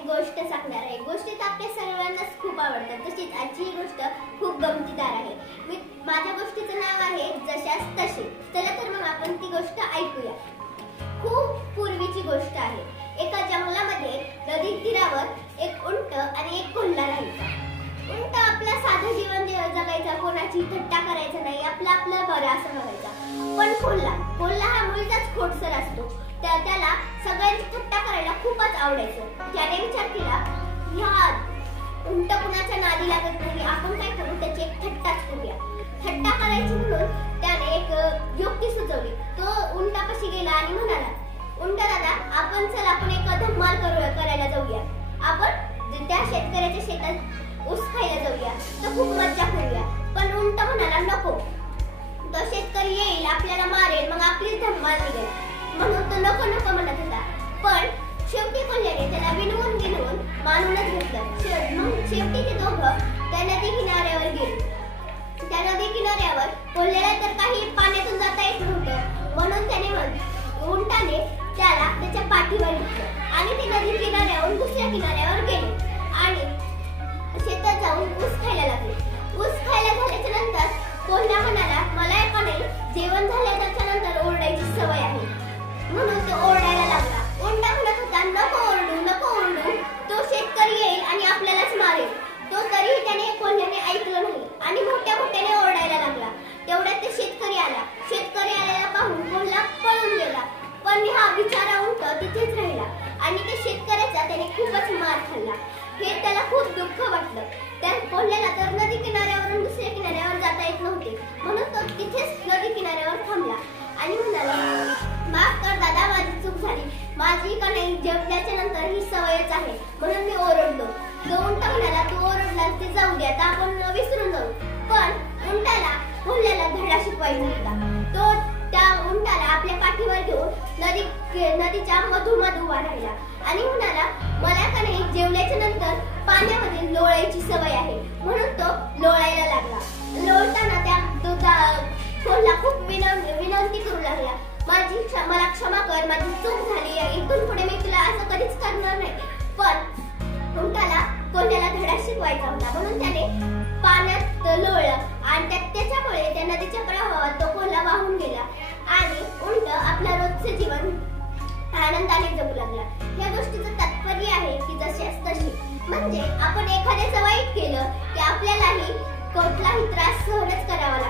एक गोष्ट सांगणार आहे। गोष्टीत आपल्या सर्वांनाच खूप आवडतात, तशीच आजची ही गोष्ट खूप गमतीदार आहे। माझ्या गोष्टीचं नाव आहे जशास तशी। चला तर मग आपण ती गोष्ट ऐकूया। खूप पूर्वीची गोष्ट आहे। एका जंगलामध्ये नदी तीरावर एक उंट आणि एक कोल्हा राहायचा। उंट आपला साधं जीवन जगायचा, कोणाची थट्टा करायचा नाही, आपलं आपलं बरं असं बघायचा। पण कोल्हा हा मुळीचाच खोडसर असतो। त्याला सगळ्यांची थट्टा करायला खूपच आवडायचं। त्याने विचार केला, ह्या उंट कुणाच्या नादी लागत नाही, आपण काय करू, त्याची एक थट्टाच करूया। थट्टा करायची म्हणून त्याने एक युक्ती सुचवली। तो उंटापाशी गेला आणि म्हणाला, उंट दादा, आपण एक धम्माल करायला जाऊया। आपण त्या शेतकऱ्याच्या शेतात ऊस खायला जाऊया, तर खूप मज्जा करूया। पण उंट म्हणाला, नको, तो शेतकरी येईल, आपल्याला मारेल, मग आपलीच धम्माल निघेल, म्हणून तो नको नको म्हणत होता। पण शेवटी कोल्ह्याने त्याला विनवून मानूनच घेतलं। शेवटी ते दोघं त्या नदी किनाऱ्यावर गेले। त्या नदी किनाऱ्यावर कोल्ह्याला तर काही पाण्यातून जाता येत नव्हतं, म्हणून उंटाने त्याला त्याच्या पाठीवर घेतलं आणि ते नदी किनाऱ्यावरून दुसऱ्या किनाऱ्यावर गेले आणि शेतात जाऊन ऊस खायला लागले। ऊस खायला झाल्याच्या नंतर कोल्हा म्हणाला, मला एकाने जेवण झाल्याच्या नंतर ओरडायची सवय आहे, म्हणून तो ओरडायला लागला। उंटा म्हणत होता, नको ओरडू, तो शेतकरी येईल आणि आपल्यालाच मारेल। तो तरीही त्याने कोल्ह्याने ऐकलं नाही आणि मोठ्याने ओरडायला लागला। तेवढ्यात ते शेतकरी आल्याला पाहून कोल्हा पळून गेला। पण हा बिचारा उंट तिथेच राहिला आणि त्या शेतकऱ्याचा त्याने खूपच मार खाल्ला। हे त्याला खूप दुःख वाटलं। त्या कोल्ह्याला तर नदी किनाऱ्यावरून दुसऱ्या किनाऱ्यावर जाता येत नव्हते, म्हणून तो तिथेच नदी किनाऱ्यावर थांबला आणि म्हणाला, माफ कर दादा, माझी चूक झाली, माझी का नाही जेवल्याच्या नंतर ही सवयच आहे, म्हणून मी ओरडलो। तो उंट म्हणाला, तू ओरडलास ते जाऊ दे, आता आपण विसरून जाऊ। पण उंटाला कोल्ह्याला धडा शिकवायचा होता। तो त्या उंटाला आपल्या पाठीवर घेऊन नदीच्या मधोमध उभा राहिला आणि म्हणाला, मला का नाही जेवल्याच्या नंतर पाण्यामध्ये लोळायची सवय आहे, म्हणून तो लोळायला लागला। लोळताना त्या कोल्हा खूप विनंती करू लागला, मला क्षमा कर, माझी चूक झाली, इथून पुढे मी तुला असं कधीच करणार नाही। पण उंटाला कोल्ह्याला धडा शिकवायचा होता, म्हणून त्याने पाण्यात लोळलं आणि त्याच्यामुळे त्या नदीच्या प्रवाहात तो कोल्हा वाहून गेला आणि उंट आपलं रोजचे जीवन आनंदाने जगू लागला। या गोष्टीचं तात्पर्य आहे की जशास तशी, म्हणजे आपण एखाद्याचं वाईट केलं की आपल्यालाही कुठलाही त्रास सहनच करावा लागतो।